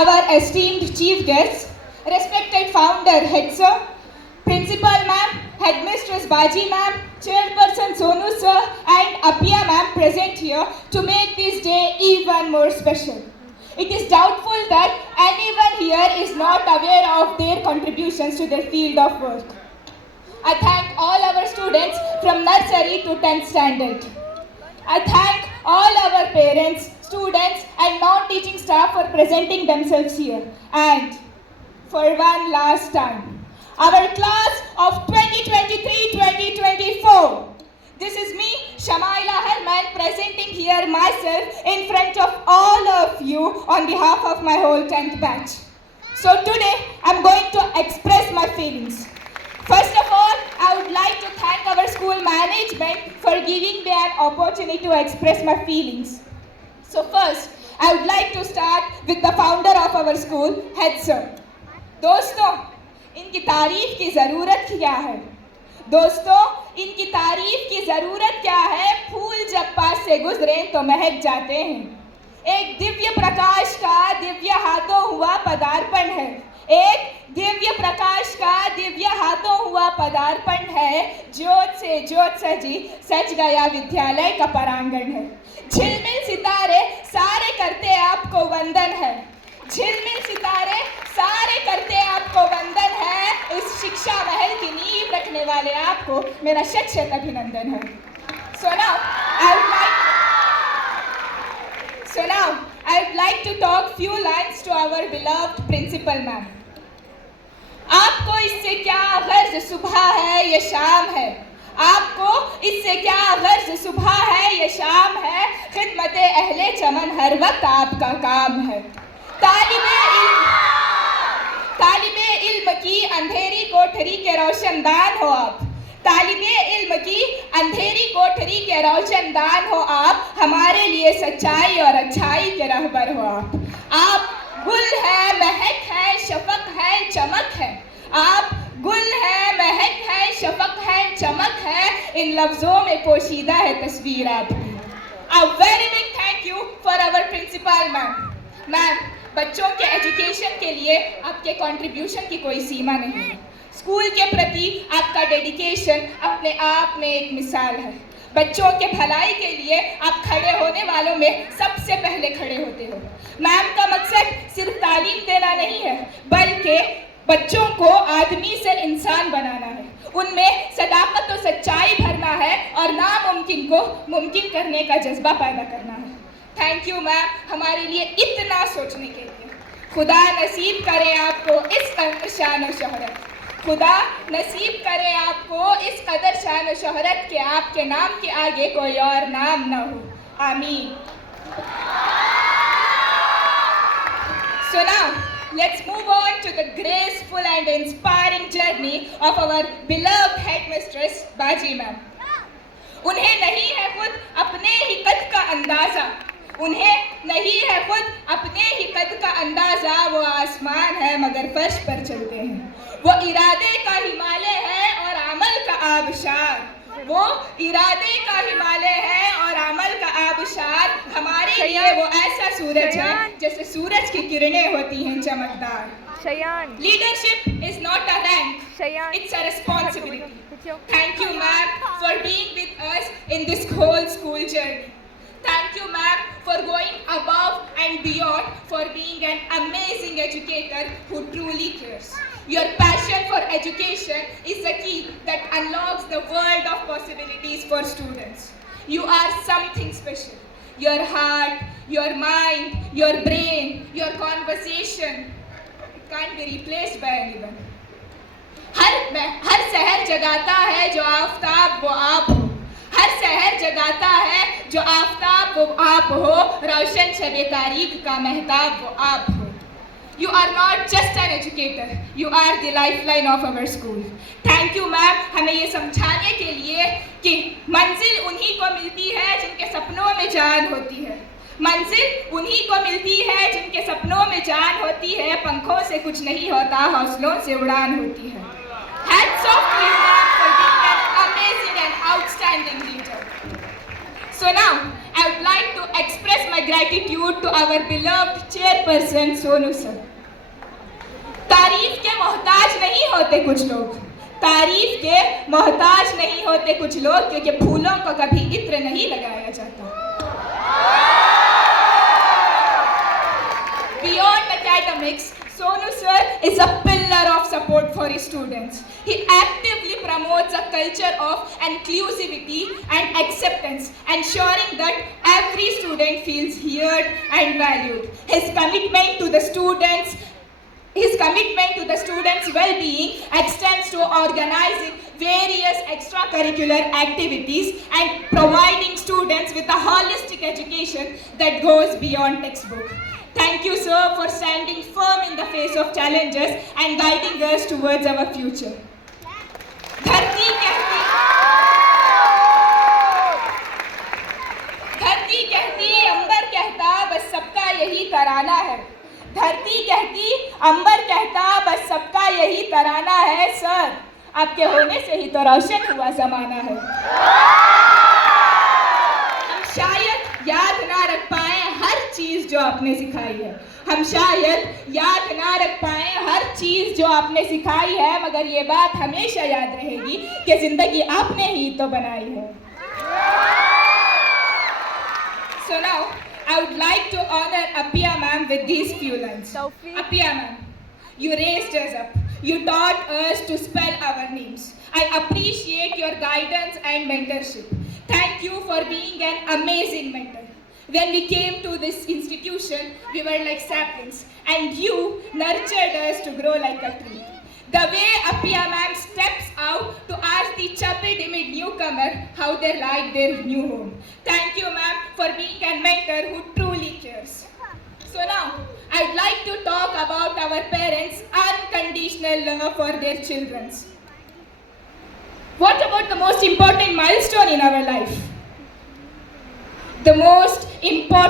our esteemed chief guests, respected founder Head Sir, Principal Ma'am, Headmistress Baji Ma'am, Chairperson Sonu Sir, and Appiya Ma'am present here to make this day even more special. It is doubtful that anyone here is not aware of their contributions to their field of work. I thank all our students from nursery to 10th standard. I thank all our parents, students and non-teaching staff for presenting themselves here. And for one last time, our class of 2023-2024. This is me, Shamaila Herman, presenting here myself in front of all of you on behalf of my whole 10th batch. So today, I'm going to express my feelings. First of all, I would like to thank our school management for giving me an opportunity to express my feelings. So first, I would like to start with the founder of our school, Head Sir. दोस्तों, इनकी तारीफ की ज़रूरत क्या है? दोस्तों, इनकी तारीफ की ज़रूरत क्या है? फूल जब पास से गुजरें तो महक जाते हैं। एक दिव्य प्रकाश का दिव्य हाथों हुआ पदार्पण है। एक दिव्य प्रकाश का दिव्य हाथों हुआ पदार्पण है। ज्योत से ज्योत सजी सज गया विद्यालय का परांगण है। झिलमिल सितारे सारे करते आपको वंदन है। झिलमिल सितारे सारे करते आपको वंदन है। इस शिक्षा महल की नींव रखने वाले आपको मेरा शत-शत अभिनंदन है। So now I would like to talk few lines to our beloved principal ma'am. आपको इससे क्या गर्ज सुबह है ये शाम है। आपको इससे क्या गर्ज सुबह है ये शाम है। खिदमते अहले चमन हर वक्त आपका काम है। तालिबे इल्म की अंधेरी कोठरी के रोशनदान हो आप। तालिबे इल्म की अंधेरी कोठरी के रोशनदान हो आप। हमारे लिए सच्चाई और अच्छाई के रहबर हो आप। आप गुल है, महक है, शफक है, चमक है। आप गुल है, महक है, शफक है, चमक है। इन लफ्जों में पोशीदा है तस्वीर आपकी। A very big thank you for our principal ma'am. Ma'am, बच्चों के एजुकेशन के लिए आपके कंट्रीब्यूशन की कोई सीमा नहीं है। स्कूल के प्रति आपका डेडिकेशन अपने आप में एक मिसाल है। बच्चों के भलाई के लिए आप खड़े होने वालों में सबसे पहले खड़े होते हो। मैम का मकसद सिर्फ तालीम देना नहीं है, बल्कि बच्चों को आदमी से इंसान बनाना है। उनमें सदाकत और सच्चाई भरना है और नामुमकिन को मुमकिन करने का जज्बा पैदा करना है। थैंक यू मैम, हमारे लिए इतना सोचने के लिए। खुदा नसीब करे आपको इस कदर शान और शोहरत। खुदा नसीब करे आपको इस कदर शान और शोहरत के आपके नाम के आगे कोई और नाम न हो। आमीन। So now, let's move on to the graceful and inspiring journey of our beloved headmistress Baji ma'am. उन्हें नहीं है खुद अपने ही कद का अंदाजा। उन्हें नहीं है खुद अपने ही कद का अंदाजा। वो आसमान है मगर फर्श पर चलते हैं। वो इरादे का हिमालय है और अमल का आबशार। वो इरादे का हिमालय है और अमल का आबशार। हमारे लिए वो ऐसा सूरज है जैसे सूरज की किरणें होती हैं चमकदार। Leadership is not a rank, it's a responsibility. Thank you ma'am for being with us in this whole school journey. Thank you ma'am for going above and beyond, for being an amazing educator who truly cares. Your passion for education is the key that unlocks the world of possibilities for students. You are something special. Your heart, your mind, your brain, your conversation, it can't be replaced by anyone. हर शहर जगाता है जो आफताब वो आप हो। हर शहर जगाता है जो आफताब वो आप हो। रोशन शबे तारीख का महताब वो आप हो। You are not just an educator, you are the lifeline of our school. Thank you ma'am, हमें ये समझाने के लिए कि मंजिल उन्हीं को मिलती है जिनके सपनों में जान होती है। मंजिल उन्हीं को मिलती है जिनके सपनों में जान होती है। पंखों से कुछ नहीं होता, हौसलों से उड़ान होती है। Hats off to you ma'am for being an amazing and outstanding leader. So now, I would would like to express my gratitude to our beloved chairperson Sonu sir. तारीफ के मोहताज नहीं होते कुछ लोग, तारीफ के मोहताज नहीं होते कुछ लोग, क्योंकि फूलों को कभी इत्र नहीं लगाया जाता. Beyond academics, Sonu sir is a pillar of support for his students. He actively promotes a culture of inclusivity and acceptance, ensuring that every student feels heard and valued. His commitment to the students' well-being extends to organizing various extracurricular activities and providing students with a holistic education that goes beyond textbook. Thank you, sir, for standing firm in the face of challenges and guiding us towards our future. धरती कहती, अंबर कहता, बस सबका यही तराना है. धरती कहती, अंबर कहता, बस सबका यही तराना है. सर, आपके होने से ही तो रोशन हुआ जमाना है. हम शायद याद ना रख पाए हर चीज जो आपने सिखाई है, हम शायद याद ना रख पाए हर चीज जो आपने सिखाई है, मगर ये बात हमेशा याद रहेगी कि जिंदगी आपने ही तो बनाई है. So now, I would like to honor Appiya ma'am with these few lines. Appiya ma'am, you raised us up. You taught us to spell our names. I appreciate your guidance and mentorship. Thank you for being an amazing mentor. When we came to this institution, we were like saplings, and you nurtured us to grow like a tree. The way Appiya ma'am steps out to ask the chubby timid newcomer how they like their new home. Thank you, ma'am, for being a mentor who truly cares. So now, I'd like to talk about our parents' unconditional love for their children. What about the most important milestone in our life? The most important